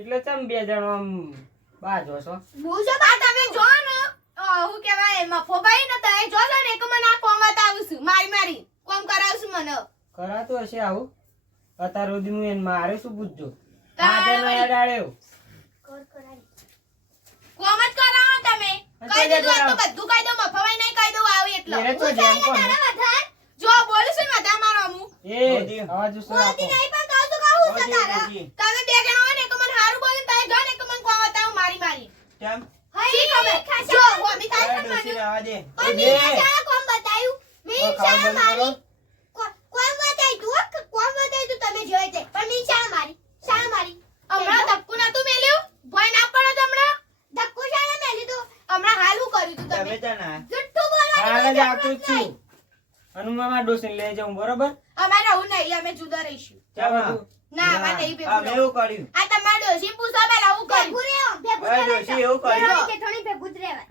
એટલે તમે બે જણો આમ બાજો છો હું જો બા તમે જો ને હું કહેવાય મફોબાઈ ને તય જો ને એક મને આ કોમ બતાવું છું મારી કોમ કરાવશું મને કરાતું હશે આવું અત્યાર સુધી હું એને મારે શું પૂછજો આજે નો અડાડ્યો કોમ જ કરાવો તમે કહી દીધું આ તો બધું કહી દો મફોબાઈ નહીં કહી દો આવું એટલે એને તો જેમ કોણ જો બોલું છું ને બધા મારો હું એ અવાજ ઉસો બોલતી નહીં પણ કહું છું તારા તમે બે જણા હોય ને એક મને હારું બોલે તય જો ને એક મને કોમ બતાવું મારી કેમ હઈ ખબર જો હોમી થાય છે ડોસી મને રહેવા દે ઓય મી શા કોમ બતાયું મી શા મારી કોમ બતાઈ તું તમે જોઈ તે પણ મી શા મારી હમણાં ધક્કુ નતું મેલ્યું ભય ના પડે હમણાં ધક્કુ શા મેલી તું હમણાં હાલ હું કર્યું તું તમે તમે તો ના જુઠ્ઠું બોલવાનું હાલ જ આવતું જ છું હનુમામાં ડોસીને લઈ જાઉં બરોબર અમારે રહું નહીં અમે જુદા રહીશું ચાલ બધું ના અમારે નહીં આ ભેગું એવું કર્યું આ તમારે ડોસી પૂછો પેલા હું કર્યું ઓય ડોસી એવું કર્યું કે થોડી ભેગું જ રહેવાય